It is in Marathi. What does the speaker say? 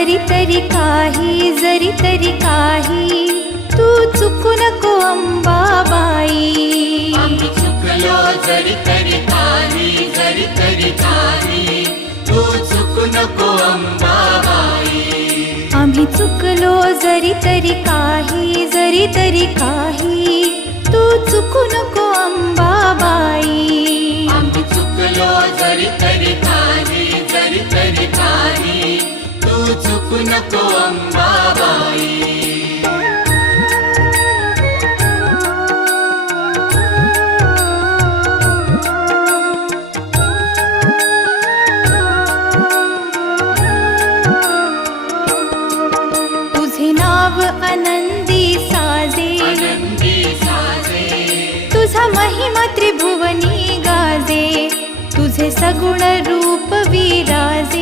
जरी तरी काही तू चुकू नको अंबाबाई. आम्ही चुकलो जरी तरी काही तू चुकू नको अंबाबाई. आम्ही चुकलो जरी तरी काही तू चुकू नको अंबाबाई. आम्ही चुकलो जरी तरी काही तू चुकू नको अंबाबाई. तुझे नाव आनंदी साजे, तुझा महिमा त्रिभुवनी गाजे. तुझे सगुण रूप